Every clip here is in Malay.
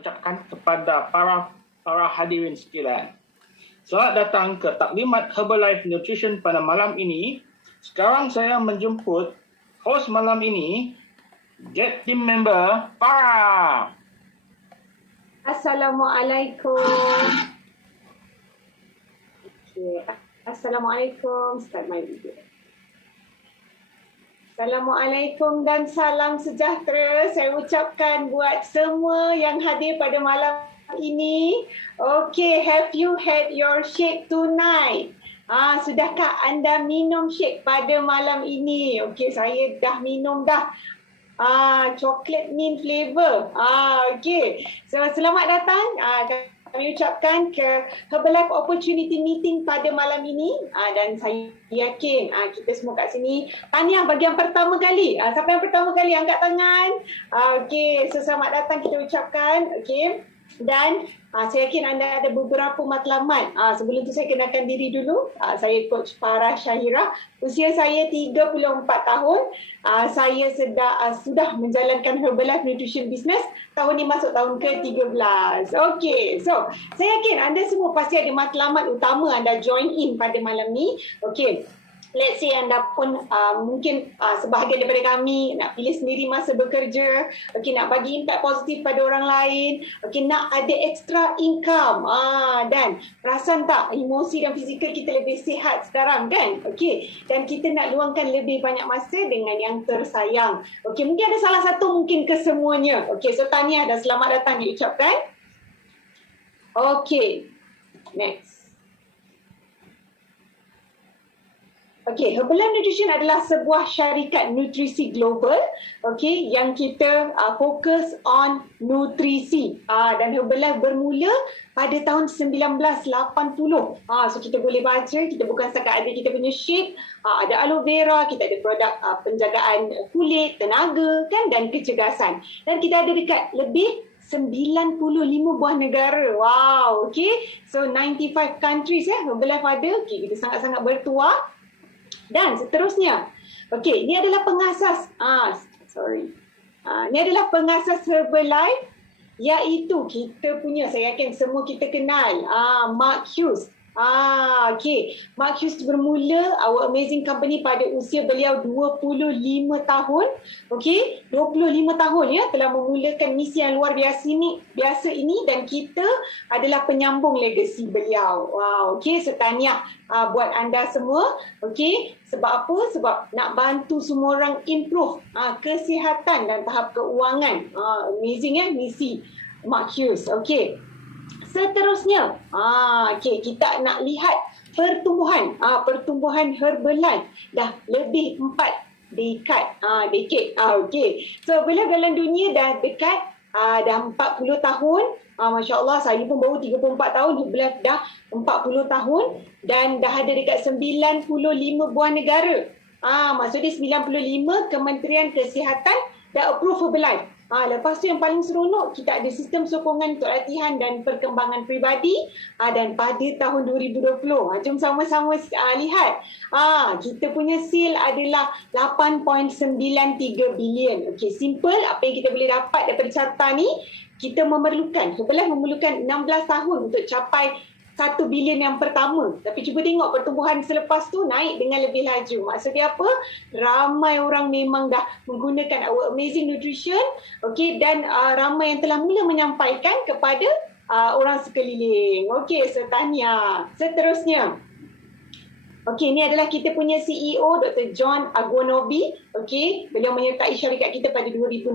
ucapkan kepada para hadirin sekalian. Selamat datang ke taklimat Herbalife Nutrition pada malam ini. Sekarang saya menjemput host malam ini, Get Team Member Farah. Assalamualaikum. Okay. Assalamualaikum. Start my video. Assalamualaikum dan salam sejahtera saya ucapkan buat semua yang hadir pada malam ini. Okay, have you had your shake tonight? Sudahkah anda minum shake pada malam ini? Okay, saya dah minum dah. Chocolate mint flavor. Okay. So, selamat datang. Kami ucapkan ke Herbalife Opportunity Meeting pada malam ini. Dan saya yakin kita semua kat sini. Tahniah bagi yang pertama kali. Siapa yang pertama kali angkat tangan? Okay. So, selamat datang kita ucapkan. Okay. Dan saya yakin anda ada beberapa matlamat. Sebelum tu saya kenalkan diri dulu. Saya Coach Farah Syahira. Usia saya 34 tahun. Saya sudah menjalankan Herbalife Nutrition Business. Tahun ni masuk tahun ke-13. Okay, so saya yakin anda semua pasti ada matlamat utama anda join in pada malam ni. Okay. Let's say anda pun mungkin sebahagian daripada kami nak pilih sendiri masa bekerja, okay, nak bagi impact positif pada orang lain, okay, nak ada extra income, dan perasan tak emosi dan fizikal kita lebih sihat sekarang kan, okay, dan kita nak luangkan lebih banyak masa dengan yang tersayang. Okay, mungkin ada salah satu, mungkin kesemuanya. Okay, so tahniah dan selamat datang diucapkan. Okay, next. Okay, Herbalife Nutrition adalah sebuah syarikat nutrisi global, okay, yang kita fokus on nutrisi. Dan Herbalife bermula pada tahun 1980. So kita boleh baca, kita bukan setakat ada kita punya shake, ada aloe vera, kita ada produk penjagaan kulit, tenaga kan, dan kecergasan. Dan kita ada dekat lebih 95 buah negara. Wow, okay. So 95 countries Herbalife ada. Okay, kita sangat-sangat bertuah. Dan seterusnya, okey, ini adalah pengasas, ini adalah pengasas Herbalife, iaitu kita punya, saya yakin semua kita kenal, Mark Hughes. Okay. Mark Hughes bermula our amazing company pada usia beliau 25 tahun. Okay, 25 tahun ya, telah memulakan misi yang luar biasa ini dan kita adalah penyambung legasi beliau. Wow, okay, so tahniah buat anda semua. Okay, sebab apa? Sebab nak bantu semua orang improve kesihatan dan tahap keuangan. Amazing misi Mark Hughes. Okay. Seterusnya, okay, kita nak lihat pertumbuhan Herbalife dah lebih 4 decade. Okay. So, bila dalam dunia dah dekat dah 40 tahun, Masya Allah, saya pun baru 34 tahun, Herbalife dah 40 tahun dan dah ada dekat 95 buah negara. Maksudnya 95 Kementerian Kesihatan dah approve Herbalife. Lepas tu yang paling seronok, kita ada sistem sokongan untuk latihan dan perkembangan peribadi. Dan pada tahun 2020, jom sama-sama lihat. Kita punya sale adalah 8.93 bilion. Okay, simple. Apa yang kita boleh dapat daripada carta ni, kita Herbalife memerlukan 16 tahun untuk capai 1 bilion yang pertama. Tapi cuba tengok pertumbuhan selepas tu naik dengan lebih laju. Maksudnya apa? Ramai orang memang dah menggunakan our amazing nutrition. Okay, dan ramai yang telah mula menyampaikan kepada orang sekeliling. Okay, so tahniah. Seterusnya. Okay, ini adalah kita punya CEO, Dr. John Aguanobi. Okay, beliau menyertai syarikat kita pada 2016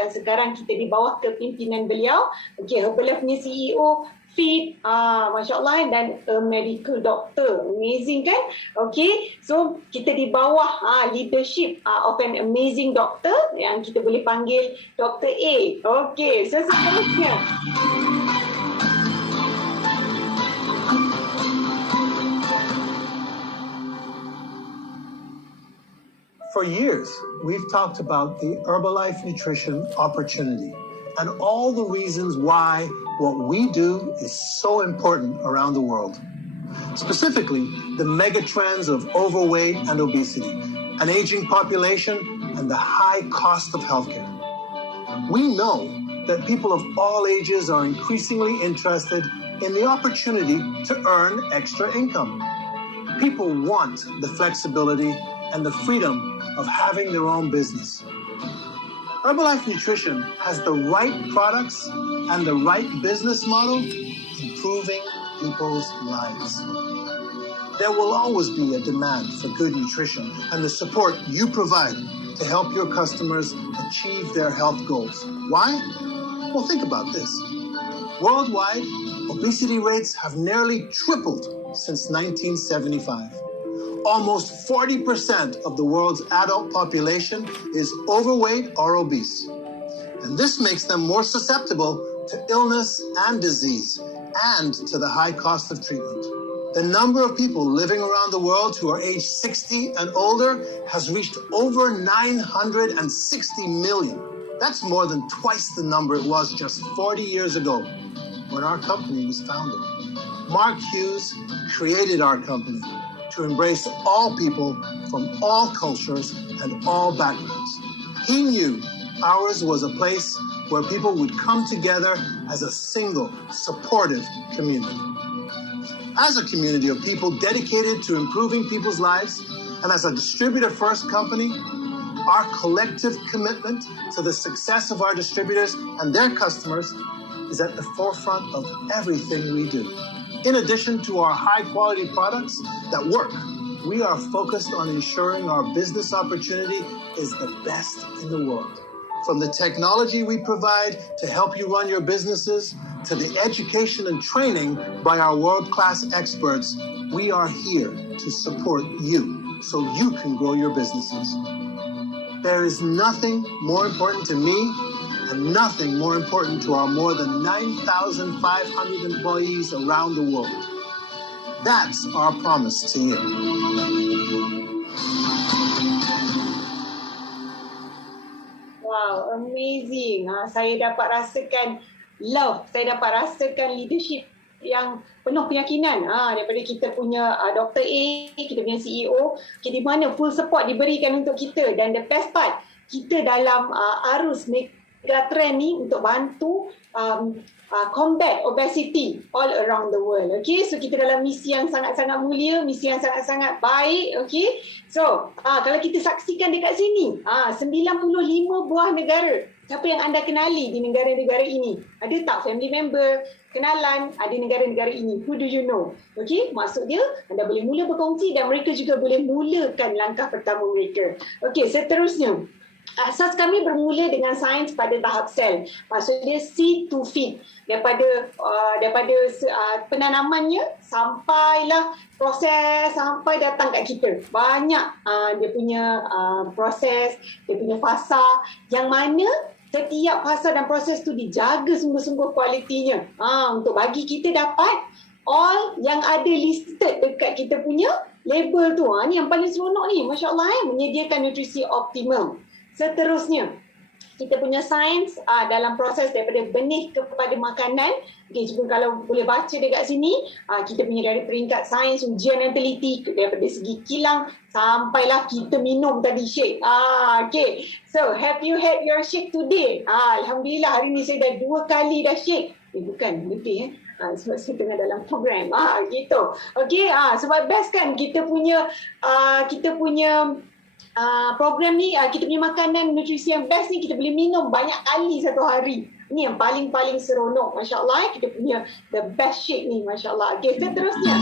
dan sekarang kita di bawah kepimpinan beliau. Okay, Herbalife punya CEO, fit, Masya Allah, dan medical doctor. Amazing kan? Okay, so kita di bawah leadership of an amazing doctor yang kita boleh panggil Dr. A. Okay, so seterusnya. For years, we've talked about the Herbalife Nutrition opportunity and all the reasons why what we do is so important around the world. Specifically, the mega trends of overweight and obesity, an aging population, and the high cost of healthcare. We know that people of all ages are increasingly interested in the opportunity to earn extra income. People want the flexibility and the freedom of having their own business. Herbalife Nutrition has the right products and the right business model, improving people's lives. There will always be a demand for good nutrition and the support you provide to help your customers achieve their health goals. Why? Well, think about this. Worldwide, obesity rates have nearly tripled since 1975. Almost 40% of the world's adult population is overweight or obese. And this makes them more susceptible to illness and disease and to the high cost of treatment. The number of people living around the world who are age 60 and older has reached over 960 million. That's more than twice the number it was just 40 years ago when our company was founded. Mark Hughes created our company to embrace all people from all cultures and all backgrounds. He knew ours was a place where people would come together as a single, supportive community. As a community of people dedicated to improving people's lives, and as a distributor-first company, our collective commitment to the success of our distributors and their customers is at the forefront of everything we do. In addition to our high-quality products that work, we are focused on ensuring our business opportunity is the best in the world. From the technology we provide to help you run your businesses, to the education and training by our world-class experts, we are here to support you so you can grow your businesses. There is nothing more important to me and nothing more important to our more than 9,500 employees around the world. That's our promise to you. Wow, amazing. Saya dapat rasakan love, saya dapat rasakan leadership yang penuh keyakinan daripada kita punya Dr. A, kita punya CEO, di mana full support diberikan untuk kita. Dan the best part, kita dalam arus megatrend ni untuk bantu combat obesity all around the world. Okay, so kita dalam misi yang sangat-sangat mulia, misi yang sangat-sangat baik. Okay, so kalau kita saksikan dekat sini, 95 buah negara. Siapa yang anda kenali di negara-negara ini? Ada tak family member, kenalan, ada negara-negara ini? Who do you know? Okay, maksud dia anda boleh mula berkongsi dan mereka juga boleh mulakan langkah pertama mereka. Okay, seterusnya. Asas kami bermula dengan sains pada tahap sel. Maksudnya seed to feed. Daripada penanamannya sampailah proses sampai datang kat kita. Banyak dia punya proses, dia punya fasa yang mana setiap fasa dan proses tu dijaga sungguh-sungguh kualitinya. Untuk bagi kita dapat all yang ada listed dekat kita punya label tu. Ni yang paling seronok ni. Masya Allah, menyediakan nutrisi optimum. Seterusnya, kita punya sains dalam proses daripada benih kepada makanan. Okay, cuba kalau boleh baca dekat sini, kita punya dari peringkat sains, ujian dan teliti, daripada segi kilang, sampailah kita minum tadi shake. Okay, so have you had your shake today? Alhamdulillah, hari ni saya dah 2 kali dah shake. Bukan, lebih sebab saya tengah dalam program. Gitu. Okay, sebab best kan kita punya program ni, kita punya makanan nutrisi yang best ni kita boleh minum banyak kali satu hari. Ni yang paling seronok. Masya Allah, kita punya the best shake ni. Masya Allah. Okay, seterusnya.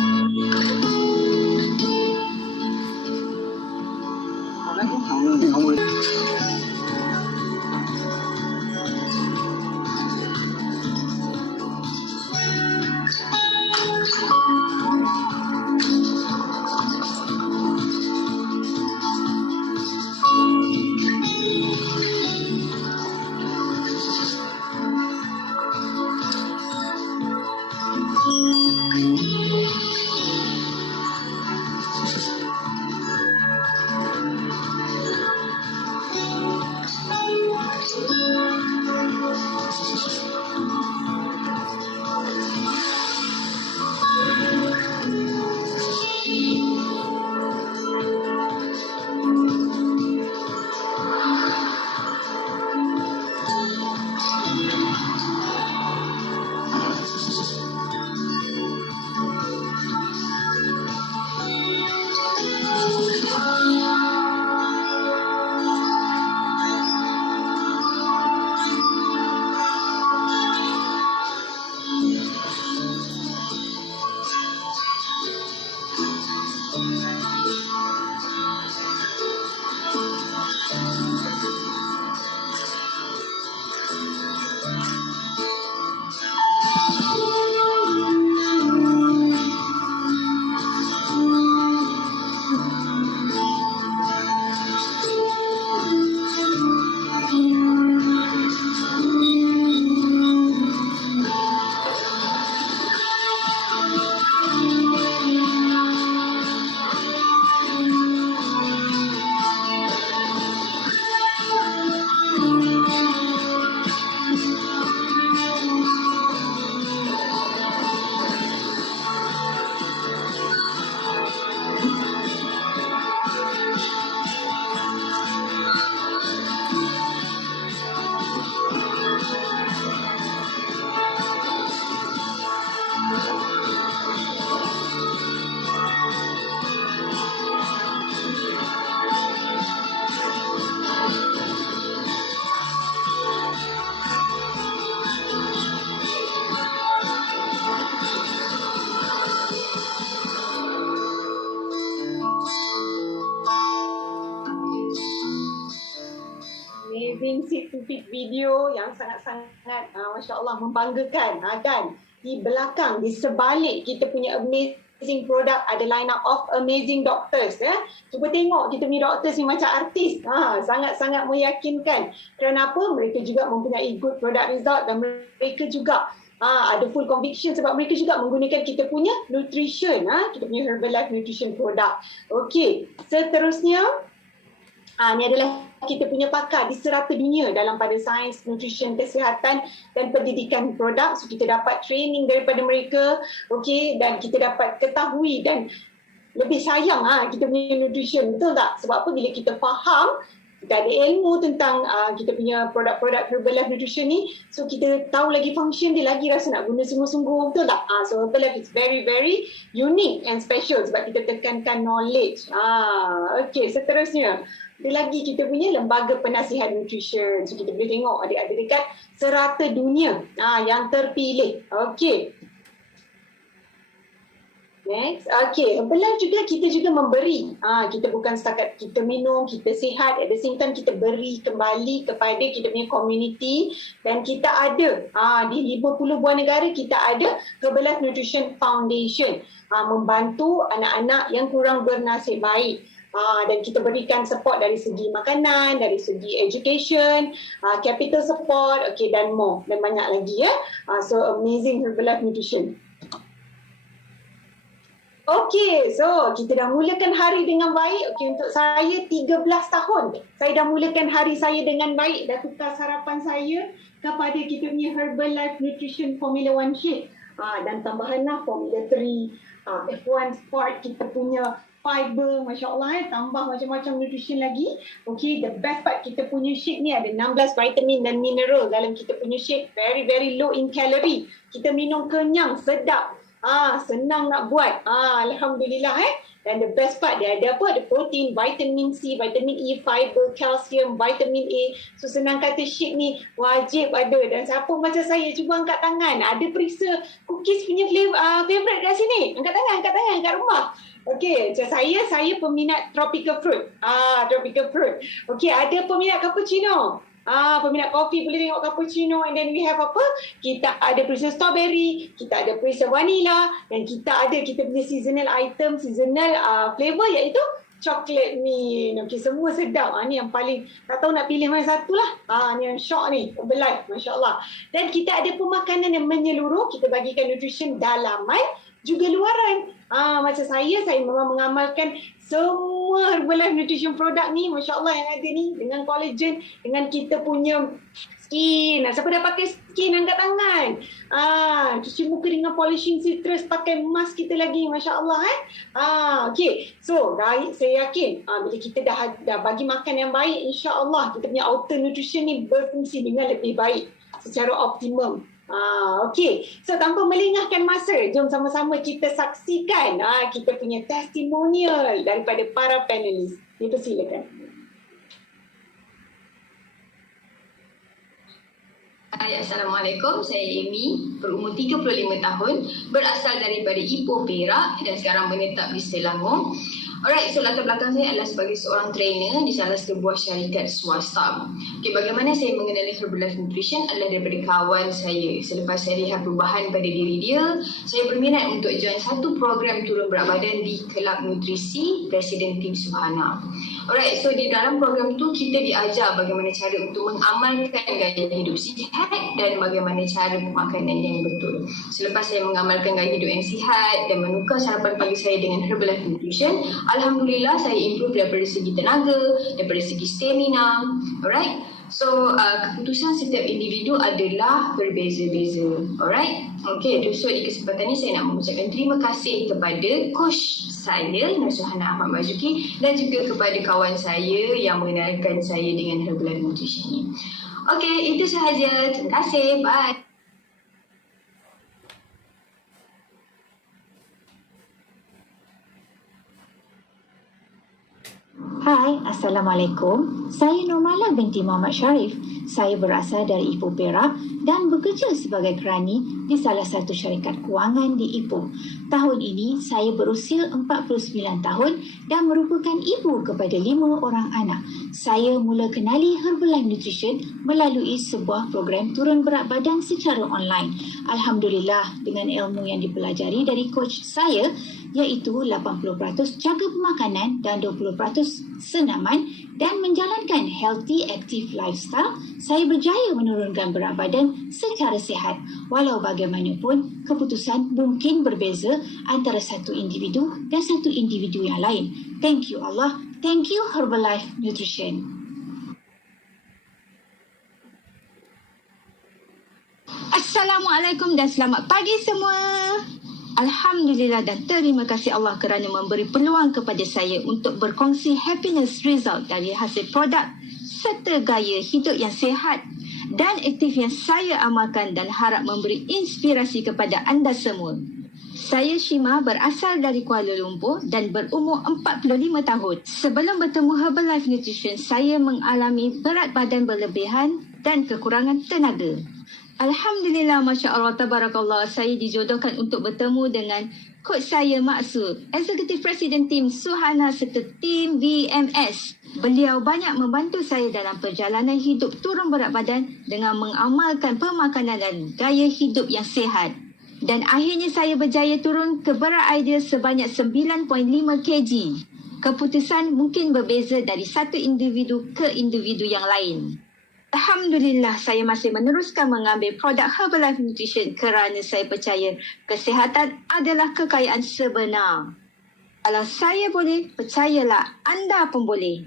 snippet video yang sangat-sangat Masya Allah membanggakan kan. Di belakang, di sebalik kita punya amazing product ada line up of amazing doctors ya. Cuba tengok kita punya doctors ni macam artis. Sangat-sangat meyakinkan. Kerana apa? Mereka juga mempunyai good product result dan mereka juga ada full conviction sebab mereka juga menggunakan kita punya nutrition, kita punya Herbalife Nutrition product. Okey, seterusnya ni adalah kita punya pakar di serata dunia dalam pada sains, nutrition, kesihatan dan pendidikan produk. So kita dapat training daripada mereka, okey, dan kita dapat ketahui dan lebih sayang kita punya nutrition, betul tak? Sebab apa? Bila kita faham, kita ada ilmu tentang kita punya produk-produk Herbalife Nutrition ni, so kita tahu lagi function dia, lagi rasa nak guna sungguh-sungguh, betul tak? So Herbalife is very very unique and special sebab kita tekankan knowledge. Okey, seterusnya ada lagi kita punya lembaga penasihat nutrition. So kita boleh tengok ada dekat serata dunia yang terpilih. Okey. Next. Okey, Herbalife juga kita juga memberi. Kita bukan setakat kita minum, kita sihat, at the same time kita beri kembali kepada kita punya community, dan kita ada di 50 buah negara kita ada Herbalife Nutrition Foundation membantu anak-anak yang kurang bernasib baik. Dan kita berikan support dari segi makanan, dari segi education, capital support, dan more, dan banyak lagi ya. So amazing Herbalife Nutrition. Okey, so kita dah mulakan hari dengan baik. Okey, untuk saya 13 tahun saya dah mulakan hari saya dengan baik, dah tukar sarapan saya kepada kita punya Herbalife Nutrition Formula 1 Shake. Dan tambahanlah Formula 3, F1 Sport, kita punya fiber, Masya Allah tambah macam-macam nutrition lagi. Okay, the best part kita punya shake ni ada 16 vitamin dan mineral dalam kita punya shake. Very very low in calorie. Kita minum kenyang, sedap. Senang nak buat. Alhamdulillah Dan the best part dia ada apa? Ada protein, vitamin C, vitamin E, fiber, calcium, vitamin A. So senang kata shake ni wajib ada. Dan siapa macam saya cuba angkat tangan. Ada periksa cookies punya favorite kat sini. Angkat tangan kat rumah. Okey, macam saya peminat tropical fruit. Tropical fruit. Okey, ada peminat cappuccino. Peminat kopi boleh tengok cappuccino, and then we have apa? Kita ada perisa strawberry, kita ada perisa vanilla, dan kita punya seasonal item, seasonal flavor iaitu chocolate mint. Okey, semua sedap. Ni yang paling tak tahu nak pilih mana satu lah. Ni yang shock ni. Herbalife, Masya Allah. Dan kita ada pemakanan yang menyeluruh. Kita bagikan nutrition dalaman juga luaran. Macam saya memang mengamalkan semua Herbalife Nutrition product ni, Masya Allah yang ada ni, dengan collagen, dengan kita punya skin. Siapa dah pakai skin, angkat tangan. Cuci muka dengan polishing citrus, pakai mask kita lagi, Masya Allah. Okay, so saya yakin bila kita dah bagi makan yang baik, Insya Allah kita punya outer nutrition ni berfungsi dengan lebih baik secara optimum. Okey. So tanpa melengahkan masa, jom sama-sama kita saksikan kita punya testimonial daripada para panelis. Dipersilakan. Assalamualaikum, saya Amy, berumur 35 tahun, berasal daripada Ipoh, Perak dan sekarang menetap di Selangor. Alright, so latar belakang saya adalah sebagai seorang trainer di salah sebuah syarikat swasta. Okay, bagaimana saya mengenali Herbalife Nutrition adalah daripada kawan saya. Selepas saya lihat perubahan pada diri dia, saya berminat untuk join satu program turun berat badan di Kelab Nutrisi Presiden Tim Subhana. Alright, so di dalam program tu kita diajar bagaimana cara untuk mengamalkan gaya hidup sihat dan bagaimana cara pemakanan yang betul. Selepas saya mengamalkan gaya hidup yang sihat dan menukar sarapan pagi saya dengan Herbalife Nutrition, alhamdulillah saya improve daripada segi tenaga, daripada segi stamina. Alright, so keputusan setiap individu adalah berbeza-beza. Alright, okay, so di kesempatan ini saya nak mengucapkan terima kasih kepada coach saya, Nasuhana Ahmad Mazuki, dan juga kepada kawan saya yang mengenalkan saya dengan Herbalife Nutrition ini. Okay, itu sahaja. Terima kasih. Bye. Hai, Assalamualaikum. Saya Nurmala binti Muhammad Sharif. Saya berasal dari Ipoh Perak dan bekerja sebagai kerani di salah satu syarikat kewangan di Ipoh. Tahun ini saya berusia 49 tahun dan merupakan ibu kepada 5 orang anak. Saya mula kenali Herbalife Nutrition melalui sebuah program turun berat badan secara online. Alhamdulillah, dengan ilmu yang dipelajari dari coach saya, iaitu 80% jaga pemakanan dan 20% senaman dan menjalankan healthy active lifestyle, saya berjaya menurunkan berat badan secara sihat. Walau bagaimanapun, keputusan mungkin berbeza antara satu individu dan satu individu yang lain. Thank you Allah. Thank you Herbalife Nutrition. Assalamualaikum dan selamat pagi semua. Alhamdulillah dan terima kasih Allah kerana memberi peluang kepada saya untuk berkongsi happiness result dari hasil produk serta gaya hidup yang sihat dan aktif yang saya amalkan dan harap memberi inspirasi kepada anda semua. Saya Shima berasal dari Kuala Lumpur dan berumur 45 tahun. Sebelum bertemu Herbalife Nutrition, saya mengalami berat badan berlebihan dan kekurangan tenaga. Alhamdulillah, Masya Allah, Tabarakallah, saya dijodohkan untuk bertemu dengan coach saya Maksud, Executive President Tim Suhana serta tim VMS. Beliau banyak membantu saya dalam perjalanan hidup turun berat badan dengan mengamalkan pemakanan dan gaya hidup yang sihat. Dan akhirnya saya berjaya turun ke berat ideal sebanyak 9.5 kg. Keputusan mungkin berbeza dari satu individu ke individu yang lain. Alhamdulillah, saya masih meneruskan mengambil produk Herbalife Nutrition kerana saya percaya kesihatan adalah kekayaan sebenar. Kalau saya boleh, percayalah anda pun boleh.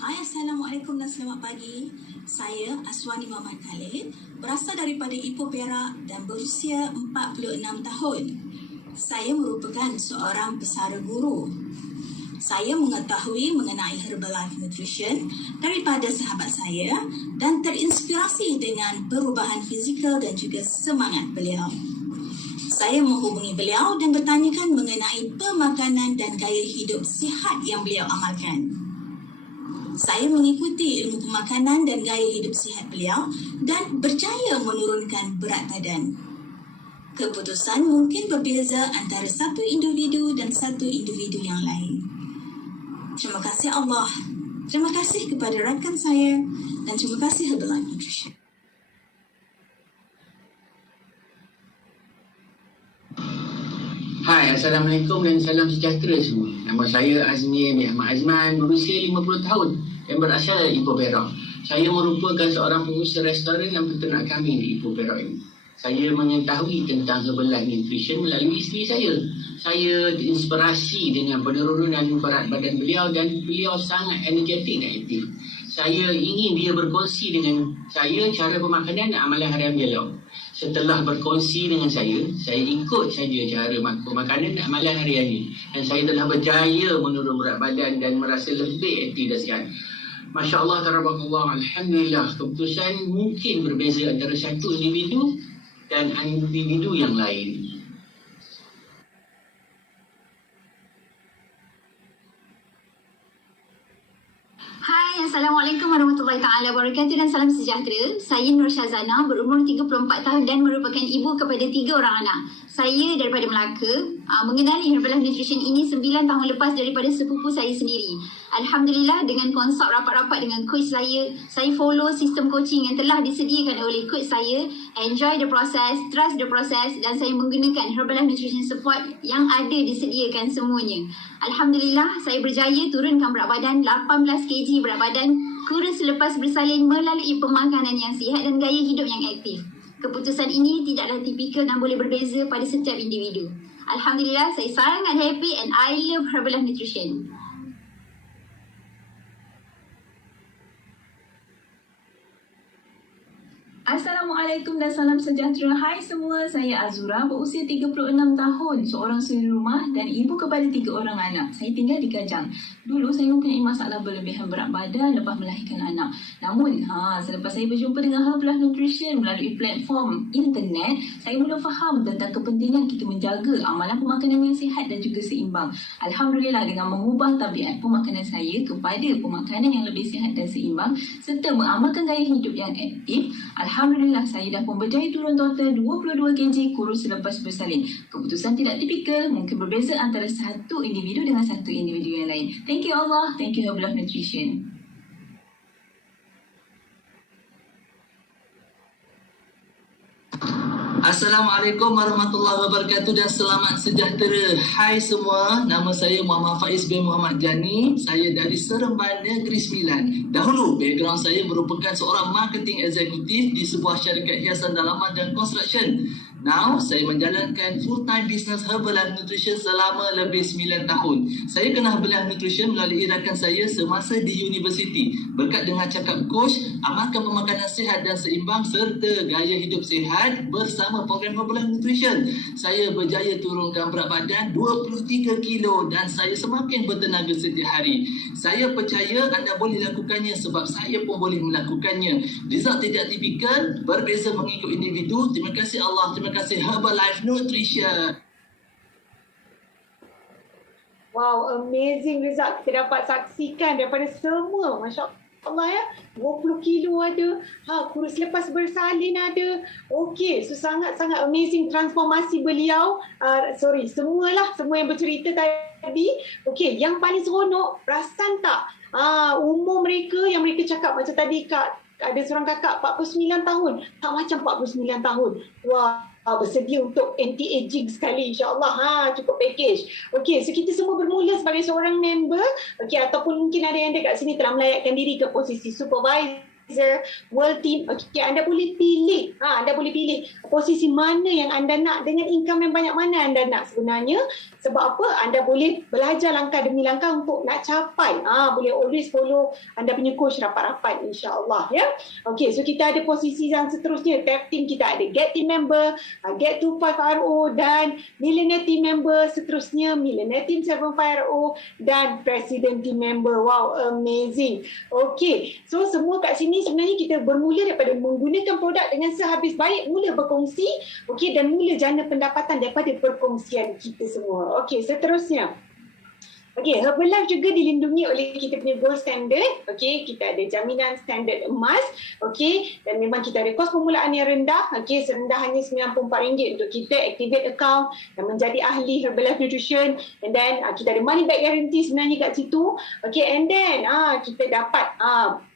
Hai, Assalamualaikum dan selamat pagi. Saya Aswani Muhammad Khalid, berasal daripada Ipoh Perak dan berusia 46 tahun. Saya merupakan seorang pesara guru. Saya mengetahui mengenai Herbalife Nutrition daripada sahabat saya dan terinspirasi dengan perubahan fizikal dan juga semangat beliau. Saya menghubungi beliau dan bertanyakan mengenai pemakanan dan gaya hidup sihat yang beliau amalkan. Saya mengikuti ilmu pemakanan dan gaya hidup sihat beliau dan berjaya menurunkan berat badan. Keputusan mungkin berbeza antara satu individu dan satu individu yang lain. Terima kasih Allah. Terima kasih kepada rakan saya dan terima kasih Herbalife Nutrition. Hai, Assalamualaikum dan salam sejahtera semua. Nama saya Azmi bin Ahmad Azman, berusia 50 tahun dan berasal dari Ipoh Perak. Saya merupakan seorang pengusaha restoran dan peternak kambing di Ipoh Perak ini. Saya mengetahui tentang Herbalife Nutrition melalui isteri saya. Saya diinspirasi dengan penurunan berat badan beliau dan beliau sangat energetik dan aktif. Saya ingin dia berkongsi dengan saya cara pemakanan dan amalan harian beliau. Setelah berkongsi dengan saya ikut saja cara pemakanan dan amalan harian ini. Dan saya telah berjaya menurun berat badan dan merasa lebih aktif dan sihat. Masya Allah, Tabarakallah, Alhamdulillah. Keputusan mungkin berbeza antara satu individu dan individu yang lain. Hai, Assalamualaikum warahmatullahi taala wabarakatuh dan salam sejahtera. Saya Nur Syazana, berumur 34 tahun dan merupakan ibu kepada 3 orang anak. Saya daripada Melaka, mengenali Herbalife Nutrition ini 9 tahun lepas daripada sepupu saya sendiri. Alhamdulillah, dengan konsult rapat-rapat dengan coach saya follow sistem coaching yang telah disediakan oleh coach saya, enjoy the process, trust the process dan saya menggunakan Herbalife Nutrition Support yang ada disediakan semuanya. Alhamdulillah, saya berjaya turunkan berat badan 18 kg berat badan kurus selepas bersalin melalui pemakanan yang sihat dan gaya hidup yang aktif. Keputusan ini tidaklah tipikal dan boleh berbeza pada setiap individu. Alhamdulillah, saya sangat happy and I love Herbalife Nutrition. Assalamualaikum dan salam sejahtera. Hai semua, saya Azura, berusia 36 tahun, seorang suri rumah dan ibu kepada 3 orang anak. Saya tinggal di Kajang. Dulu saya mempunyai masalah berlebihan berat badan lepas melahirkan anak. Namun, selepas saya berjumpa dengan Herbalife Nutrition melalui platform internet, saya mula faham tentang kepentingan kita menjaga amalan pemakanan yang sihat dan juga seimbang. Alhamdulillah, dengan mengubah tabiat pemakanan saya kepada pemakanan yang lebih sihat dan seimbang serta mengamalkan gaya hidup yang aktif, Alhamdulillah, saya dah pun berjaya turun total 22 kg kurus selepas bersalin. Keputusan tidak tipikal, mungkin berbeza antara satu individu dengan satu individu yang lain. Thank you Allah, thank you Herbalife Nutrition. Assalamualaikum warahmatullahi wabarakatuh dan selamat sejahtera. Hai semua, nama saya Muhammad Faiz bin Muhammad Jani. Saya dari Seremban Negeri Sembilan. Dahulu, background saya merupakan seorang marketing eksekutif di sebuah syarikat hiasan dalaman dan construction. Now, saya menjalankan full-time business Herbalife Nutrition selama lebih 9 tahun. Saya kenal Herbalife Nutrition melalui rakan saya semasa di universiti. Berkat dengan cakap coach, amalkan pemakanan sihat dan seimbang serta gaya hidup sihat bersama program Herbalife Nutrition. Saya berjaya turunkan berat badan 23 kilo dan saya semakin bertenaga setiap hari. Saya percaya anda boleh lakukannya sebab saya pun boleh melakukannya. Result tidak tipikal, berbeza mengikut individu. Terima kasih Allah, terima kasih Herbalife Nutrition. Wow, amazing result kita dapat saksikan daripada semua. Masya Allah ya, 20 kilo ada, kurus lepas bersalin ada. Okey, so sangat-sangat amazing transformasi beliau. Semua yang bercerita tadi. Okey, yang paling seronok, perasan tak? Umur mereka yang mereka cakap macam tadi Kak, ada seorang kakak 49 tahun. Tak macam 49 tahun. Wah, bersedia untuk anti-aging sekali, insyaAllah. Cukup package. Okey, so kita semua bermula sebagai seorang member. Okey, ataupun mungkin ada yang dekat sini telah melayakkan diri ke posisi supervisor, world team. Okey, anda boleh pilih. Anda boleh pilih posisi mana yang anda nak dengan income yang banyak mana anda nak sebenarnya. Sebab apa? Anda boleh belajar langkah demi langkah untuk nak capai. Boleh always follow anda punya coach rapat-rapat, insyaAllah ya. Okey, so kita ada posisi yang seterusnya. Tab team kita ada Get Team Member, Get 25RO dan Millionaire Team Member. Seterusnya Millionaire Team 75RO dan President Team Member. Wow, amazing. Okey, so semua kat sini sebenarnya kita bermula daripada menggunakan produk dengan sehabis baik, mula berkongsi, okey, dan mula jana pendapatan daripada perkongsian kita semua. Okey, seterusnya. Okey, Herbalife juga dilindungi oleh kita punya gold standard. Okey, kita ada jaminan standard emas. Okey, dan memang kita ada kos permulaan yang rendah. Okey, serendah hanya RM94 untuk kita activate account dan menjadi ahli Herbalife Nutrition. And then kita ada money back guarantee sebenarnya kat situ. Okey, and then kita dapat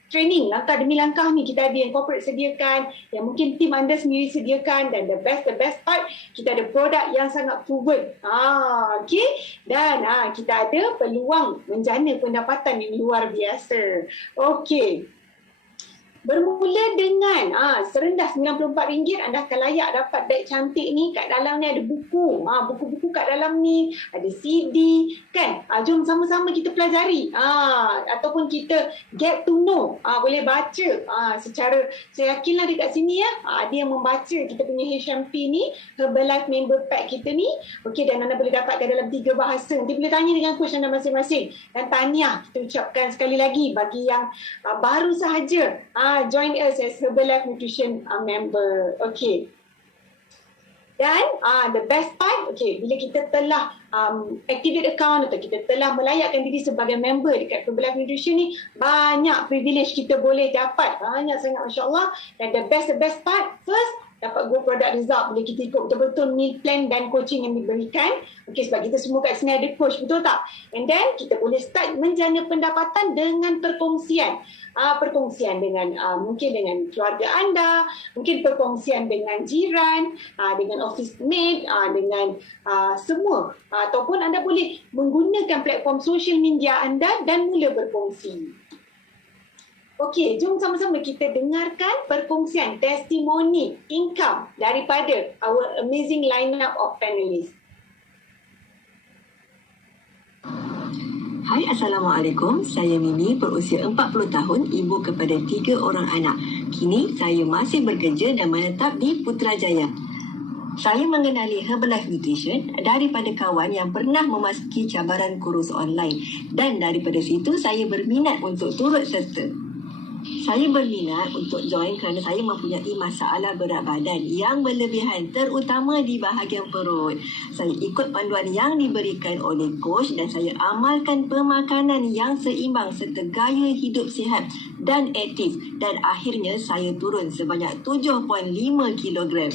training langkah demi langkah ni kita ada yang corporate sediakan, yang mungkin tim anda sendiri sediakan, dan the best part kita ada produk yang sangat proven. Okey, dan kita ada peluang menjana pendapatan yang luar biasa. Okey, bermula dengan serendah RM94, anda akan layak dapat beg cantik ni. Kat dalam ni ada buku. Buku-buku kat dalam ni ada CD kan. Jom sama-sama kita pelajari. Ataupun kita get to know. Boleh baca. Secara saya yakinlah dekat sini ya. Ada yang membaca kita punya HMP ni, Herbalife Member Pack kita ni. Okey, dan anda boleh dapatkan dalam 3 bahasa. Nanti boleh tanya dengan coach anda masing-masing. Dan tahniah kita ucapkan sekali lagi bagi yang baru sahaja join us as Herbalife Nutrition member. Okay. Dan the best part, okay, bila kita telah activate account atau kita telah melayakkan diri sebagai member dekat Herbalife Nutrition ni, banyak privilege kita boleh dapat. Banyak sangat, masya-Allah. Dan the best part, first, dapat go product result bila kita ikut betul-betul meal plan dan coaching yang diberikan. Okey, sebab kita semua kat sini ada coach, betul tak? And then kita boleh start menjana pendapatan dengan perkongsian. Perkongsian dengan mungkin dengan keluarga anda, mungkin perkongsian dengan jiran, dengan office mate, dengan semua. Ataupun anda boleh menggunakan platform social media anda dan mula berkongsi. Okey, jom sama-sama kita dengarkan perkongsian testimoni income daripada our amazing lineup of panelists. Hai, Assalamualaikum. Saya Mimi, berusia 40 tahun, ibu kepada 3 orang anak. Kini saya masih bekerja dan menetap di Putrajaya. Saya mengenali Herbalife Nutrition daripada kawan yang pernah memasuki cabaran kurus online dan daripada situ saya berminat untuk turut serta. Saya berminat untuk join kerana saya mempunyai masalah berat badan yang berlebihan terutama di bahagian perut. Saya ikut panduan yang diberikan oleh coach dan saya amalkan pemakanan yang seimbang serta gaya hidup sihat dan aktif dan akhirnya saya turun sebanyak 7.5 kilogram.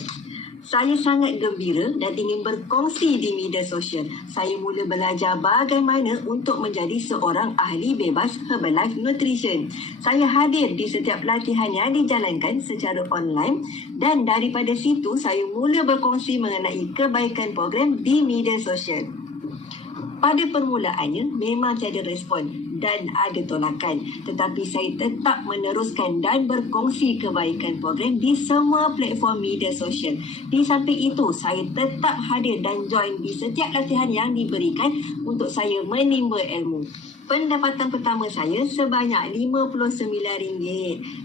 Saya sangat gembira dan ingin berkongsi di media sosial. Saya mula belajar bagaimana untuk menjadi seorang ahli bebas Herbalife Nutrition. Saya hadir di setiap pelatihan yang dijalankan secara online dan daripada situ saya mula berkongsi mengenai kebaikan program di media sosial. Pada permulaannya memang tiada respon dan ada tolakan, tetapi saya tetap meneruskan dan berkongsi kebaikan program di semua platform media sosial. Di samping itu, saya tetap hadir dan join di setiap latihan yang diberikan untuk saya menimba ilmu. Pendapatan pertama saya sebanyak RM59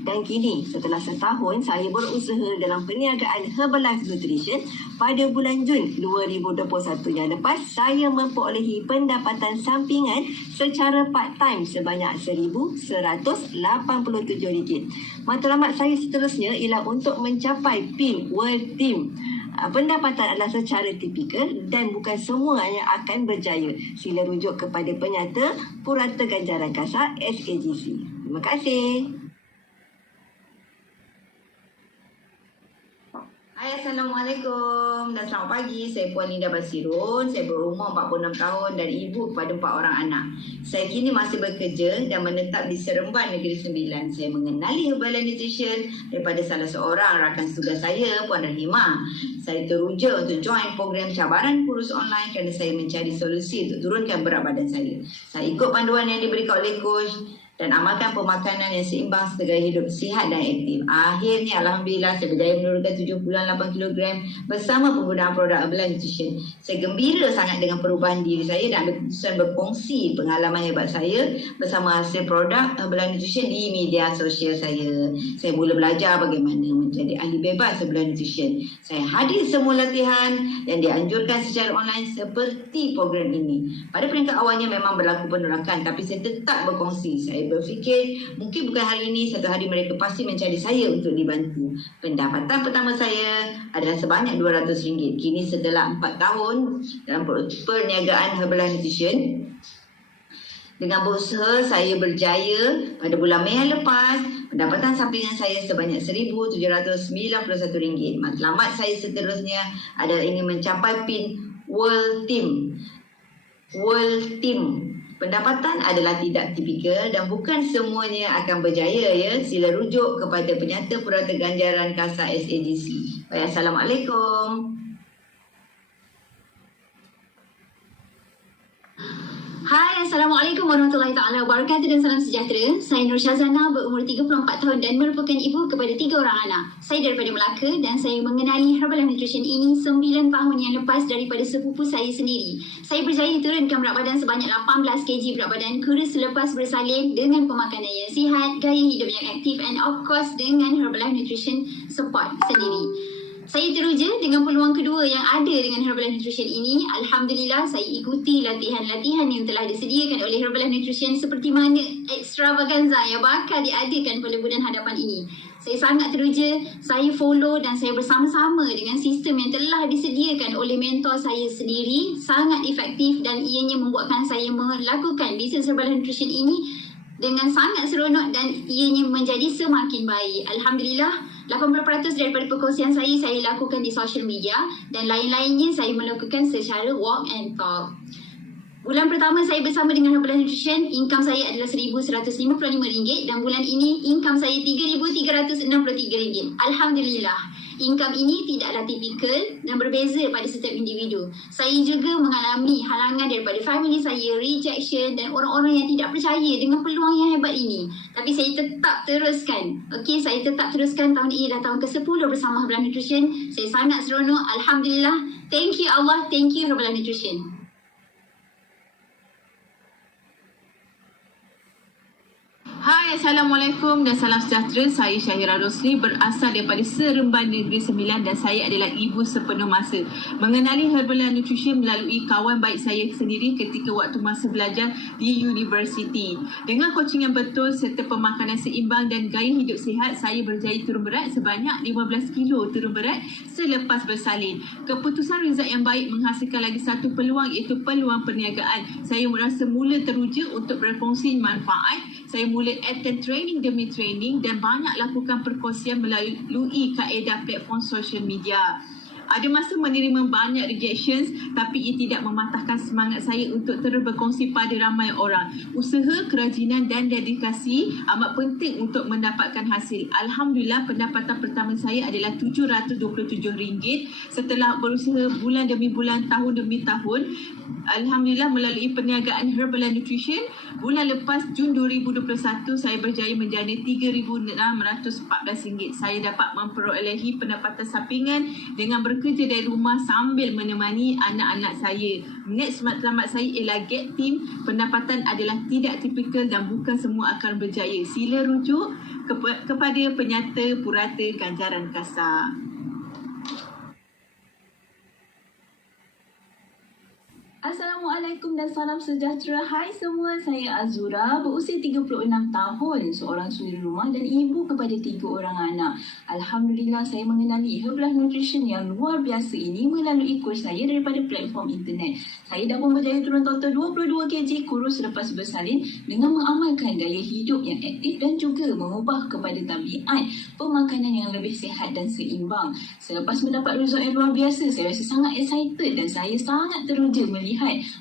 dan kini setelah setahun saya berusaha dalam perniagaan Herbalife Nutrition, pada bulan Jun 2021 yang lepas saya memperolehi pendapatan sampingan secara part-time sebanyak RM1,187. Matlamat saya seterusnya ialah untuk mencapai PIN World Team. Pendapatan adalah secara tipikal dan bukan semua yang akan berjaya. Sila rujuk kepada penyata Purata Ganjaran Kasar SAGC. Terima kasih. Hai, Assalamualaikum dan selamat pagi. Saya Puan Linda Basirun. Saya berumur 46 tahun dan ibu kepada 4 orang anak. Saya kini masih bekerja dan menetap di Seremban Negeri Sembilan. Saya mengenali Herbalife Nutrition daripada salah seorang rakan tugas saya, Puan Rahimah. Saya teruja untuk join program cabaran kurus online kerana saya mencari solusi untuk turunkan berat badan saya. Saya ikut panduan yang diberikan oleh coach dan amalkan pemakanan yang seimbang serta gaya hidup sihat dan aktif. Akhirnya Alhamdulillah saya berjaya menurunkan 7.8 kg bersama penggunaan produk Herbalife Nutrition. Saya gembira sangat dengan perubahan diri saya dan ambil keputusan berkongsi pengalaman hebat saya bersama hasil produk Herbalife Nutrition di media sosial saya. Saya mula belajar bagaimana menjadi ahli bebas Herbalife Nutrition. Saya hadir semua latihan yang dianjurkan secara online seperti program ini. Pada peringkat awalnya memang berlaku penolakan tapi saya tetap berkongsi. Saya berfikir mungkin bukan hari ini, satu hari mereka pasti mencari saya untuk dibantu. Pendapatan pertama saya adalah sebanyak RM200. Kini setelah 4 tahun dalam perniagaan Herbalife Nutrition, dengan berusaha saya berjaya pada bulan Mei yang lepas, pendapatan sampingan saya sebanyak RM1,791. Matlamat saya seterusnya adalah ingin mencapai PIN World Team. Pendapatan adalah tidak tipikal dan bukan semuanya akan berjaya ya. Sila rujuk kepada penyata Purata Ganjaran Kasar SAGC. Baik, Assalamualaikum. Hai, Assalamualaikum warahmatullahi taala wabarakatuh dan salam sejahtera. Saya Nur Syazana, berumur 34 tahun dan merupakan ibu kepada 3 orang anak. Saya daripada Melaka dan saya mengenali Herbalife Nutrition ini 9 tahun yang lepas daripada sepupu saya sendiri. Saya berjaya turunkan berat badan sebanyak 18 kg berat badan kurus selepas bersalin dengan pemakanan yang sihat, gaya hidup yang aktif and of course dengan Herbalife Nutrition support sendiri. Saya teruja dengan peluang kedua yang ada dengan Herbalife Nutrition ini. Alhamdulillah, saya ikuti latihan-latihan yang telah disediakan oleh Herbalife Nutrition seperti mana extravaganza yang bakal diadakan pada bulan hadapan ini. Saya sangat teruja, saya follow dan saya bersama-sama dengan sistem yang telah disediakan oleh mentor saya sendiri. Sangat efektif dan ianya membuatkan saya melakukan bisnes Herbalife Nutrition ini dengan sangat seronok dan ianya menjadi semakin baik. Alhamdulillah, 80% daripada perkongsian saya lakukan di social media dan lain-lainnya saya melakukan secara walk and talk. Bulan pertama saya bersama dengan Herbalife Nutrition, income saya adalah RM1,155 dan bulan ini income saya RM3,363. Alhamdulillah. Income ini tidaklah tipikal dan berbeza pada setiap individu. Saya juga mengalami halangan daripada family saya, rejection dan orang-orang yang tidak percaya dengan peluang yang hebat ini. Tapi saya tetap teruskan. Saya tetap teruskan. Tahun ini dah tahun ke-10 bersama Herbalife Nutrition. Saya sangat seronok. Alhamdulillah. Thank you Allah. Thank you Herbalife Nutrition. Hai, Hai, Assalamualaikum dan salam sejahtera. Saya Syahira Rosli, berasal daripada Seremban Negeri Sembilan dan saya adalah ibu sepenuh masa. Mengenali Herbalife Nutrition melalui kawan baik saya sendiri ketika waktu masa belajar di universiti. Dengan coaching yang betul serta pemakanan seimbang dan gaya hidup sihat, saya berjaya turun berat sebanyak 15 kilo turun berat selepas bersalin. Keputusan result yang baik menghasilkan lagi satu peluang, iaitu peluang perniagaan. Saya merasa mula teruja untuk berkongsi manfaat. Saya mula attend training demi training dan banyak lakukan perkongsian melalui kaedah platform social media. Ada masa menerima banyak rejections, tapi ia tidak mematahkan semangat saya untuk terus berkongsi pada ramai orang. Usaha, kerajinan dan dedikasi amat penting untuk mendapatkan hasil. Alhamdulillah, pendapatan pertama saya adalah RM727. Setelah berusaha bulan demi bulan, tahun demi tahun, Alhamdulillah melalui perniagaan Herbalife Nutrition, bulan lepas Jun 2021 saya berjaya menjana RM3,614. Saya dapat memperolehi pendapatan sampingan dengan bekerja dari rumah sambil menemani anak-anak saya. Next matlamat saya ialah Get Team. Pendapatan adalah tidak tipikal dan bukan semua akan berjaya. Sila rujuk kepada penyata purata ganjaran kasar. Assalamualaikum dan salam sejahtera. Hai semua, saya Azura, berusia 36 tahun, seorang suri rumah dan ibu kepada 3 orang anak. Alhamdulillah, saya mengenali Herbalife Nutrition yang luar biasa ini melalui coach saya daripada platform internet. Saya dah pun berjaya turun total 22 kg kurus selepas bersalin dengan mengamalkan gaya hidup yang aktif dan juga mengubah kepada tabiat pemakanan yang lebih sihat dan seimbang. Selepas mendapat result yang luar biasa, saya rasa sangat excited dan saya sangat teruja melihat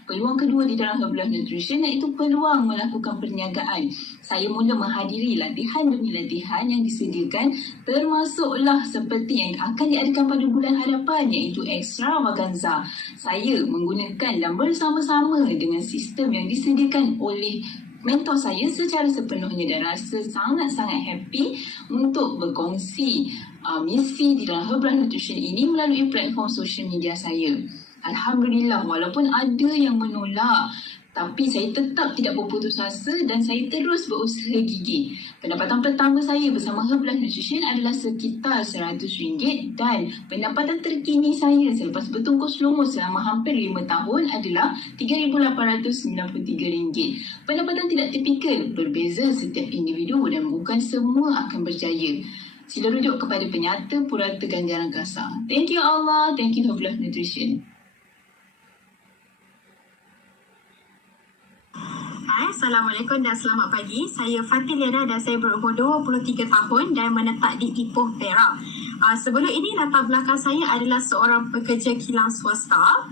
peluang kedua di dalam Herbalife Nutrition, iaitu peluang melakukan perniagaan. Saya mula menghadiri latihan demi latihan yang disediakan, termasuklah seperti yang akan diadakan pada bulan hadapan, iaitu Extravaganza. Saya menggunakan dan bersama-sama dengan sistem yang disediakan oleh mentor saya secara sepenuhnya dan rasa sangat-sangat happy untuk berkongsi misi di dalam Herbalife Nutrition ini melalui platform social media saya. Alhamdulillah, walaupun ada yang menolak, tapi saya tetap tidak berputus asa dan saya terus berusaha gigih. Pendapatan pertama saya bersama Herbalife Nutrition adalah sekitar RM100 dan pendapatan terkini saya selepas bertungkus lumus selama hampir 5 tahun adalah RM3,893. Pendapatan tidak tipikal, berbeza setiap individu dan bukan semua akan berjaya. Sila rujuk kepada penyata purata ganjaran kasar. Thank you Allah, thank you Herbalife Nutrition. Hai, Assalamualaikum dan selamat pagi. Saya Fatiliana dan saya berumur 23 tahun dan menetap di Ipoh, Perak. Sebelum ini latar belakang saya adalah seorang pekerja kilang swasta.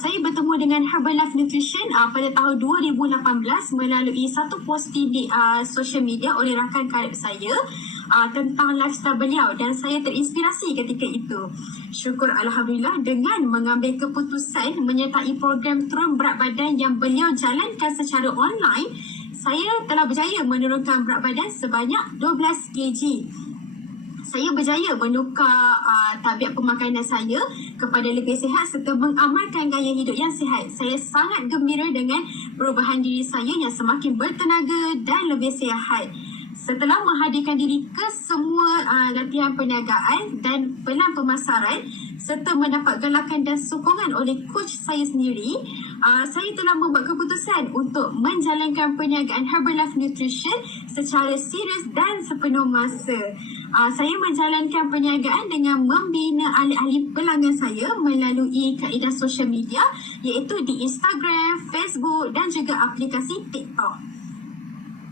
Saya bertemu dengan Herbalife Nutrition pada tahun 2018 melalui satu posting di social media oleh rakan karib saya tentang lifestyle beliau dan saya terinspirasi ketika itu. Syukur Alhamdulillah dengan mengambil keputusan menyertai program turun berat badan yang beliau jalankan secara online, saya telah berjaya menurunkan berat badan sebanyak 12 kg. Saya berjaya menukar tabiat pemakanan saya kepada lebih sihat serta mengamalkan gaya hidup yang sihat. Saya sangat gembira dengan perubahan diri saya yang semakin bertenaga dan lebih sihat. Setelah menghadirkan diri ke semua latihan perniagaan dan pelan pemasaran serta mendapat galakan dan sokongan oleh coach saya sendiri, saya telah membuat keputusan untuk menjalankan perniagaan Herbalife Nutrition secara serius dan sepenuh masa. Saya menjalankan perniagaan dengan membina ahli-ahli pelanggan saya melalui kaedah social media, iaitu di Instagram, Facebook dan juga aplikasi TikTok.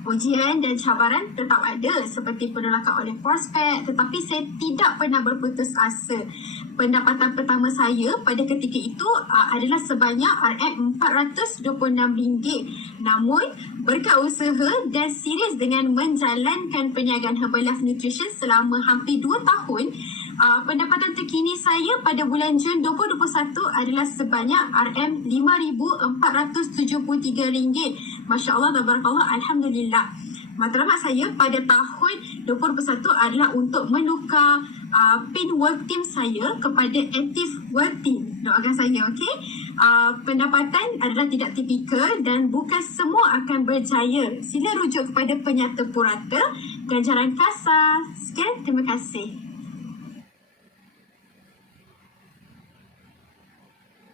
Ujian dan cabaran tetap ada seperti penolakan oleh prospek, tetapi saya tidak pernah berputus asa. Pendapatan pertama saya pada ketika itu adalah sebanyak RM426. Namun, berkat usaha dan serius dengan menjalankan perniagaan Herbalife Nutrition selama hampir 2 tahun, pendapatan terkini saya pada bulan Jun 2021 adalah sebanyak RM5,473. Masya Allah, tabarakallah, Alhamdulillah. Matlamat saya pada tahun 2021 adalah untuk menukar Pin World Team saya kepada Active World Team. Doakan saya, okey? Pendapatan adalah tidak tipikal dan bukan semua akan berjaya. Sila rujuk kepada penyata purata, ganjaran kasar. Sekian, terima kasih.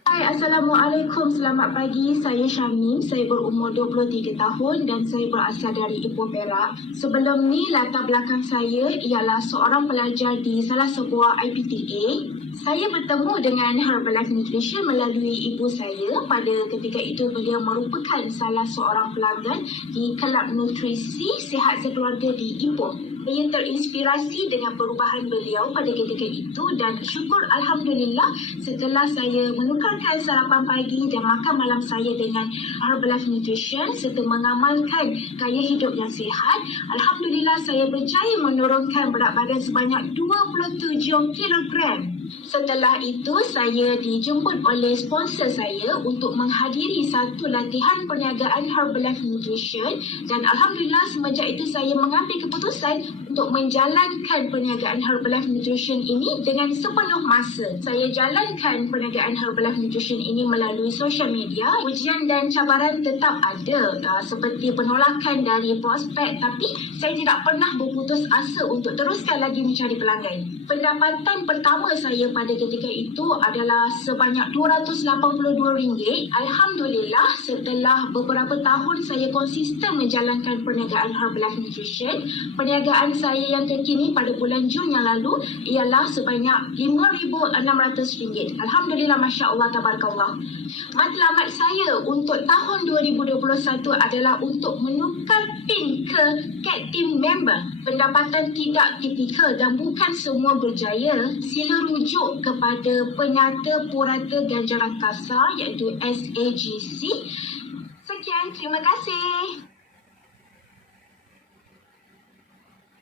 Hai, Assalamualaikum. Selamat pagi. Saya Syamim. Saya berumur 23 tahun dan saya berasal dari Ipoh Perak. Sebelum ni, latar belakang saya ialah seorang pelajar di salah sebuah IPTA. Saya bertemu dengan Herbalife Nutrition melalui ibu saya. Pada ketika itu, beliau merupakan salah seorang pelanggan di Kelab Nutrisi Sihat Sekeluarga di Ipoh. Saya terinspirasi dengan perubahan beliau pada ketika itu dan syukur Alhamdulillah setelah saya menukarkan sarapan pagi dan makan malam saya dengan Herbalife Nutrition serta mengamalkan gaya hidup yang sihat, Alhamdulillah saya berjaya menurunkan berat badan sebanyak 27 kilogram. Setelah itu, saya dijemput oleh sponsor saya untuk menghadiri satu latihan perniagaan Herbalife Nutrition dan Alhamdulillah semenjak itu saya mengambil keputusan untuk menjalankan perniagaan Herbalife Nutrition ini dengan sepenuh masa. Saya jalankan perniagaan Herbalife Nutrition ini melalui social media. Ujian dan cabaran tetap ada seperti penolakan dari prospek, tapi saya tidak pernah berputus asa untuk teruskan lagi mencari pelanggan. Pendapatan pertama saya pada ketika itu adalah sebanyak RM282. Alhamdulillah setelah beberapa tahun saya konsisten menjalankan perniagaan Herbalife Nutrition, perniagaan saya yang terkini pada bulan Jun yang lalu ialah sebanyak RM5,600. Alhamdulillah, Masya Allah, Tabarakallah. Matlamat saya untuk tahun 2021 adalah untuk menukar PIN ke CAT Team Member. Pendapatan tidak tipikal dan bukan semua berjaya. Sila rujuk kepada penyata purata ganjaran kasar iaitu SAGC. Sekian, terima kasih.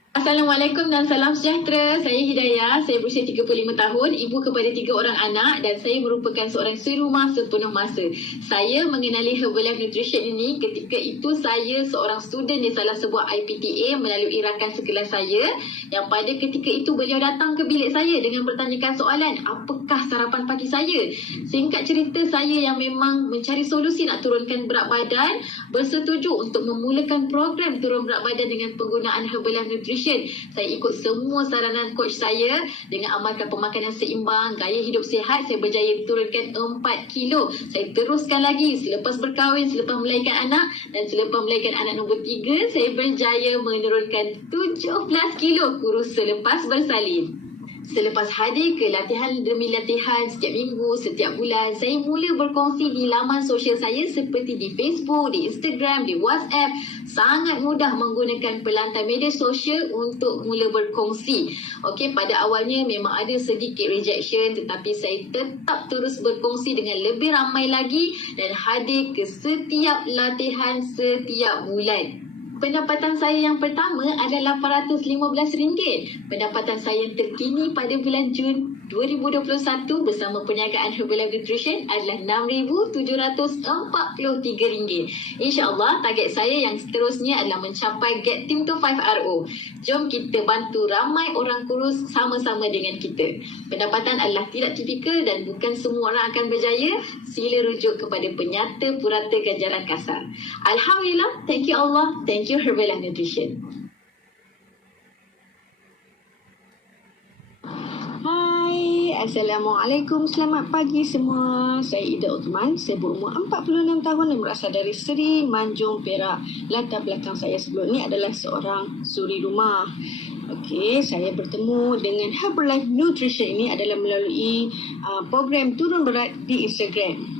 Assalamualaikum dan salam sejahtera. Saya Hidayah, saya berusia 35 tahun, ibu kepada 3 orang anak dan saya merupakan seorang suri rumah sepenuh masa. Saya mengenali Herbalife Nutrition ini ketika itu saya seorang student di salah sebuah IPTA melalui rakan sekelas saya yang pada ketika itu beliau datang ke bilik saya dengan bertanyakan soalan, apakah sarapan pagi saya? Singkat cerita, saya yang memang mencari solusi nak turunkan berat badan bersetuju untuk memulakan program turun berat badan dengan penggunaan Herbalife Nutrition. Saya ikut semua saranan coach saya dengan amalkan pemakanan seimbang, gaya hidup sihat. Saya berjaya turunkan 4 kilo. Saya teruskan lagi selepas berkahwin, selepas melahirkan anak dan selepas melahirkan anak nombor 3, saya berjaya menurunkan 17 kilo kurus selepas bersalin. Selepas hadir ke latihan demi latihan setiap minggu, setiap bulan, saya mula berkongsi di laman sosial saya seperti di Facebook, di Instagram, di WhatsApp. Sangat mudah menggunakan pelantar media sosial untuk mula berkongsi. Okey, pada awalnya memang ada sedikit rejection tetapi saya tetap terus berkongsi dengan lebih ramai lagi dan hadir ke setiap latihan setiap bulan. Pendapatan saya yang pertama adalah RM815. Pendapatan saya yang terkini pada bulan Jun 2021 bersama perniagaan Herbalife Nutrition adalah RM6,743. InsyaAllah target saya yang seterusnya adalah mencapai Get Team to 5RO. Jom kita bantu ramai orang kurus sama-sama dengan kita. Pendapatan adalah tidak tipikal dan bukan semua orang akan berjaya. Sila rujuk kepada penyata purata ganjaran kasar. Alhamdulillah, thank you Allah, thank you Herbalife Nutrition. Hai, Assalamualaikum, selamat pagi semua. Saya Ida Uthman, saya berumur 46 tahun dan berasal dari Seri Manjung, Perak. Latar belakang saya sebelum ni adalah seorang suri rumah. Okey, saya bertemu dengan Herbalife Nutrition ini adalah melalui program turun berat di Instagram.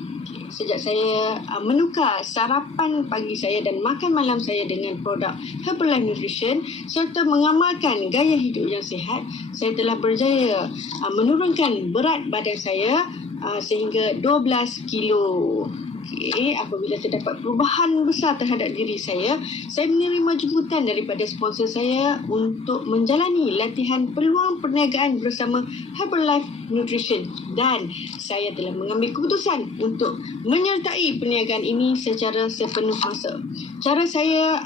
Sejak saya menukar sarapan pagi saya dan makan malam saya dengan produk Herbalife Nutrition serta mengamalkan gaya hidup yang sihat, saya telah berjaya menurunkan berat badan saya sehingga 12 kilo. Okey, apabila terdapat perubahan besar terhadap diri saya menerima jemputan daripada sponsor saya untuk menjalani latihan peluang perniagaan bersama Herbalife Nutrition dan saya telah mengambil keputusan untuk menyertai perniagaan ini secara sepenuh masa. Cara saya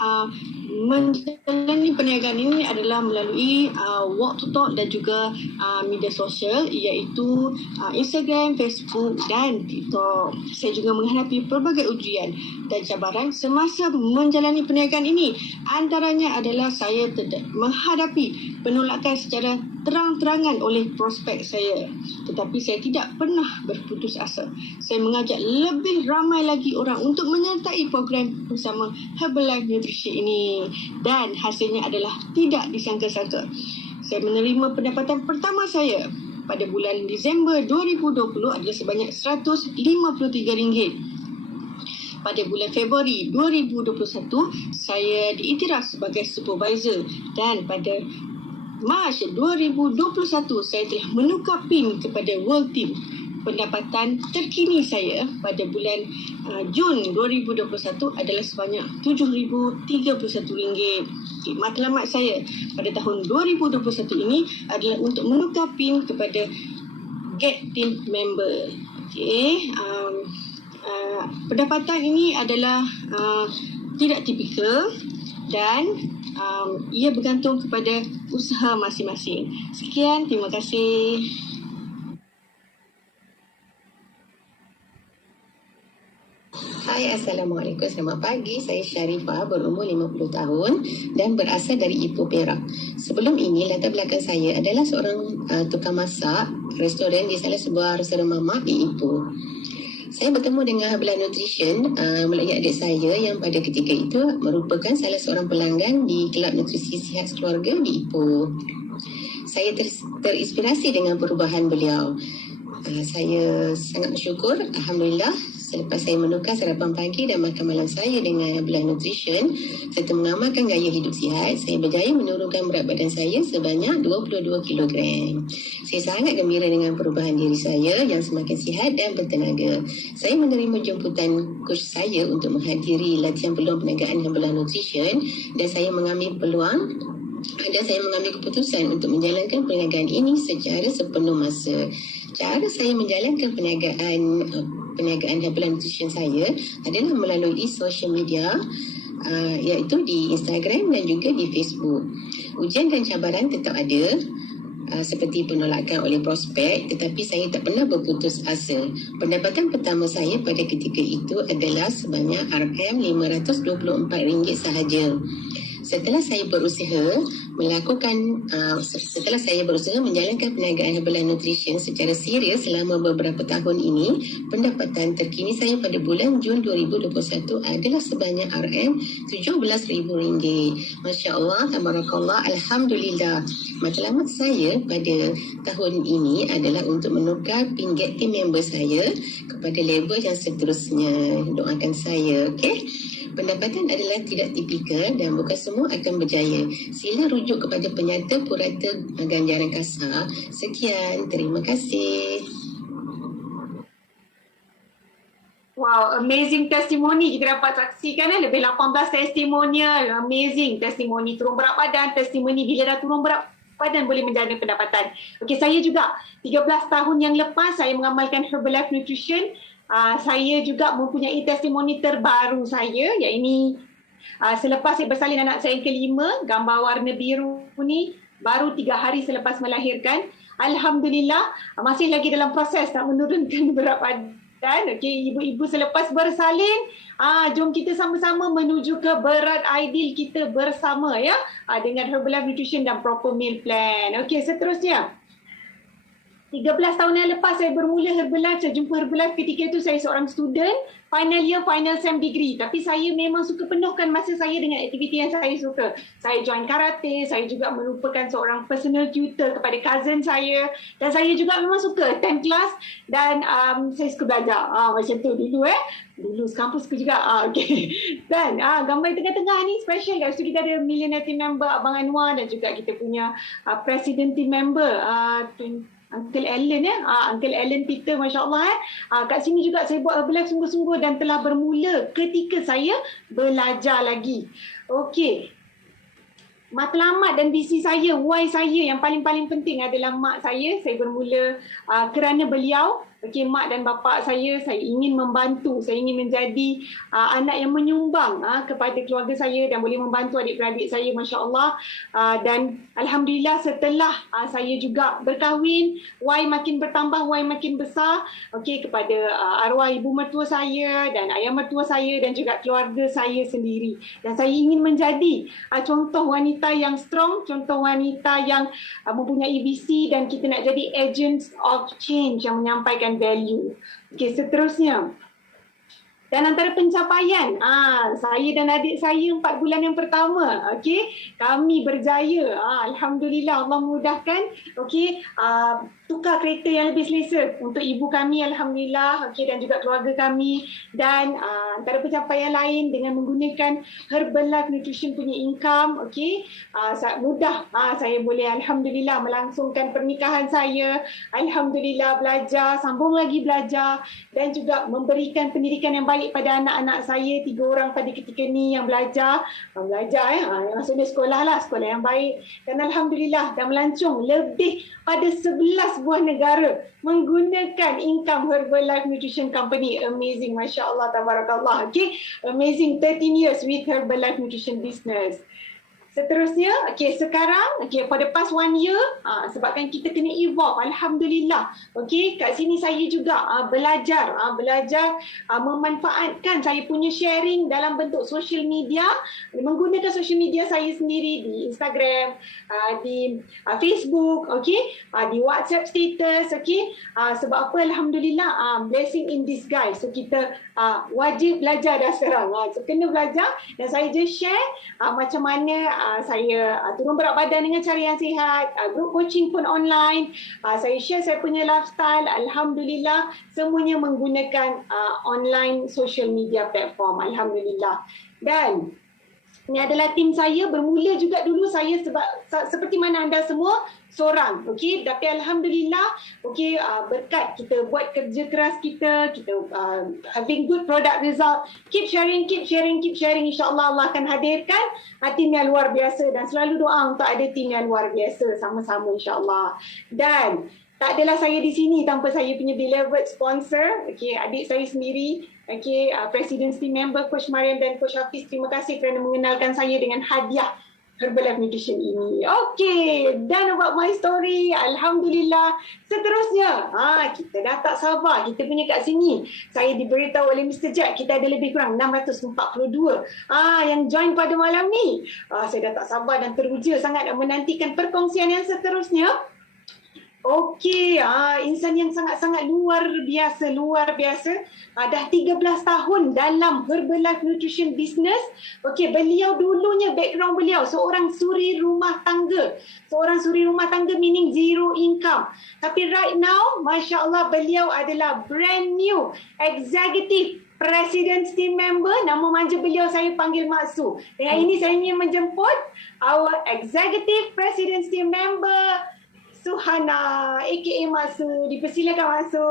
menjalani perniagaan ini adalah melalui walk to talk dan juga media sosial iaitu Instagram, Facebook dan TikTok. Saya juga menghadapi pelbagai ujian dan cabaran semasa menjalani perniagaan ini. Antaranya adalah saya menghadapi penolakan secara terang-terangan oleh prospek saya. Tetapi saya tidak pernah berputus asa. Saya mengajak lebih ramai lagi orang untuk menyertai program bersama Herbalife Nutrition ini. Dan hasilnya adalah tidak disangka-sangka. Saya menerima pendapatan pertama saya pada bulan Disember 2020 adalah sebanyak RM153. Pada bulan Februari 2021, saya diiktiraf sebagai supervisor dan pada Mac 2021, saya telah menukar PIN kepada World Team. Pendapatan terkini saya pada bulan Jun 2021 adalah sebanyak RM7,031. Matlamat saya pada tahun 2021 ini adalah untuk menukar PIN kepada Get Team member. Pendapatan ini adalah tidak tipikal dan ia bergantung kepada usaha masing-masing. Sekian, terima kasih. Hai, Assalamualaikum. Selamat pagi. Saya Sharifah, berumur 50 tahun dan berasal dari Ipoh, Perak. Sebelum ini, latar belakang saya adalah seorang tukang masak restoran di salah sebuah restoran mamak di Ipoh. Saya bertemu dengan Herbalife Nutrition melalui adik saya yang pada ketika itu merupakan salah seorang pelanggan di Kelab Nutrisi Sihat Keluarga di Ipoh. Saya terinspirasi dengan perubahan beliau. Saya sangat bersyukur, Alhamdulillah, selepas saya menukar sarapan pagi dan makan malam saya dengan Herbalife Nutrition serta mengamalkan gaya hidup sihat, saya berjaya menurunkan berat badan saya sebanyak 22 kg. Saya sangat gembira dengan perubahan diri saya yang semakin sihat dan bertenaga. Saya menerima jemputan coach saya untuk menghadiri latihan peluang perniagaan Herbalife Nutrition dan saya mengambil keputusan untuk menjalankan perniagaan ini secara sepenuh masa. Cara saya menjalankan perniagaan Herbalife Nutrition saya adalah melalui social media, iaitu di Instagram dan juga di Facebook. Ujian dan cabaran tetap ada, seperti penolakan oleh prospek, tetapi saya tak pernah berputus asa. Pendapatan pertama saya pada ketika itu adalah sebanyak RM524 sahaja. Setelah saya berusaha menjalankan perniagaan Herbalife Nutrition secara serius selama beberapa tahun ini, pendapatan terkini saya pada bulan Jun 2021 adalah sebanyak RM17,000. Masya Allah, tabarakallah, alhamdulillah. Matlamat saya pada tahun ini adalah untuk menukar PIN Get Team member saya kepada level yang seterusnya. Doakan saya, okey? Pendapatan adalah tidak tipikal dan bukan semua akan berjaya. Sila rujuk kepada penyata purata ganjaran kasar. Sekian, terima kasih. Wow, amazing testimoni kita dapat saksikan. Lebih 18 testimonial. Amazing testimoni turun berat badan, testimoni bila dah turun berat badan boleh menjaga pendapatan. Okey, saya juga 13 tahun yang lepas saya mengamalkan Herbalife Nutrition. Saya juga mempunyai testimoni terbaru saya, iaitu selepas saya bersalin anak saya yang kelima, gambar warna biru ni baru 3 hari selepas melahirkan. Alhamdulillah, masih lagi dalam proses nak menurunkan berat badan. Okey, ibu-ibu selepas bersalin, jom kita sama-sama menuju ke berat ideal kita bersama ya, dengan Herbalife Nutrition dan proper meal plan. Okey, seterusnya. 13 tahun yang lepas saya bermula Herbalife, saya jumpa Herbalife ketika itu saya seorang student, final year, final sem degree. Tapi saya memang suka penuhkan masa saya dengan aktiviti yang saya suka. Saya join karate, saya juga merupakan seorang personal tutor kepada cousin saya. Dan saya juga memang suka attend class dan saya suka belajar. Macam tu dulu Dulu sekampus suka juga. Okay. Dan gambar tengah-tengah ni special kat situ kita ada Millionaire Team member Abang Anwar dan juga kita punya President Team member Uncle Allen Uncle Allen Peter, Masya Allah kat sini juga saya buat Herbalife sungguh-sungguh dan telah bermula ketika saya belajar lagi. Okey. matlamat dan visi saya, why saya yang paling-paling penting adalah mak saya. Saya bermula kerana beliau. Okey, mak dan bapa saya ingin membantu, saya ingin menjadi anak yang menyumbang kepada keluarga saya dan boleh membantu adik-beradik saya, masya-Allah. Dan alhamdulillah setelah saya juga berkahwin, why makin bertambah, why makin besar. Okey, kepada arwah ibu mertua saya dan ayah mertua saya dan juga keluarga saya sendiri. Dan saya ingin menjadi contoh wanita yang strong, contoh wanita yang mempunyai visi, dan kita nak jadi agents of change yang menyampaikan value. Okey, seterusnya. Dan antara pencapaian, saya dan adik saya 4 bulan yang pertama, okey, kami berjaya. Alhamdulillah, Allah mudahkan. Okey, tukar kereta yang lebih selesa untuk ibu kami, alhamdulillah, okey, dan juga keluarga kami. Dan antara pencapaian lain dengan menggunakan Herbalife Nutrition punya income, okey, mudah saya boleh alhamdulillah melangsungkan pernikahan saya. Alhamdulillah, belajar, sambung lagi belajar, dan juga memberikan pendidikan yang baik pada anak-anak saya 3 orang pada ketika ni yang belajar maksudnya sekolah yang baik. Dan alhamdulillah dah melancong lebih pada 11 buah negara menggunakan income Herbalife Nutrition Company. Amazing, masya-Allah, tabarakallah. Okay, amazing 13 years with Herbalife Nutrition business. Seterusnya, okey, sekarang, okey, for the past 1 year, sebabkan kita kena evolve, alhamdulillah. Okey, kat sini saya juga belajar memanfaatkan saya punya sharing dalam bentuk social media, menggunakan social media saya sendiri di Instagram, di Facebook, okey, di WhatsApp status, okey. Sebab apa? Alhamdulillah, blessing in disguise. So kita wajib belajar dah sekarang. So kena belajar, dan saya just share macam mana saya turun berat badan dengan cara yang sihat, group coaching pun online, saya share saya punya lifestyle, alhamdulillah semuanya menggunakan online social media platform, alhamdulillah. Dan ini adalah tim saya. Bermula juga dulu saya seperti mana anda semua, seorang, okey, tapi alhamdulillah, okey, berkat kita buat kerja keras kita having good product result, keep sharing, insya-Allah Allah akan hadirkan tim yang luar biasa, dan selalu doa untuk ada tim yang luar biasa sama-sama, insya-Allah. Dan tak adalah saya di sini tanpa saya punya beloved sponsor, okey, adik saya sendiri, okey, President Team Member Coach Mariam dan Coach Hafiz, terima kasih kerana mengenalkan saya dengan hadiah Herbalife Nutrition ini. Okey, done about my story. Alhamdulillah. Seterusnya, kita dah tak sabar. Kita punya kat sini, saya diberitahu oleh Mr. Jack, kita ada lebih kurang 642 yang join pada malam ni. Saya dah tak sabar dan teruja sangat dan menantikan perkongsian yang seterusnya. Okey, insan yang sangat-sangat luar biasa. Dah 13 tahun dalam Herbalife Nutrition business. Okey, beliau dulunya background beliau seorang suri rumah tangga. Meaning zero income. Tapi right now, masya-Allah, beliau adalah brand new executive President Team Member. Nama manja beliau saya panggil Mak Su. Dengan ini saya ingin menjemput our Executive President Team Member Suhana aka Mak Su. Dipersilakan Mak Su.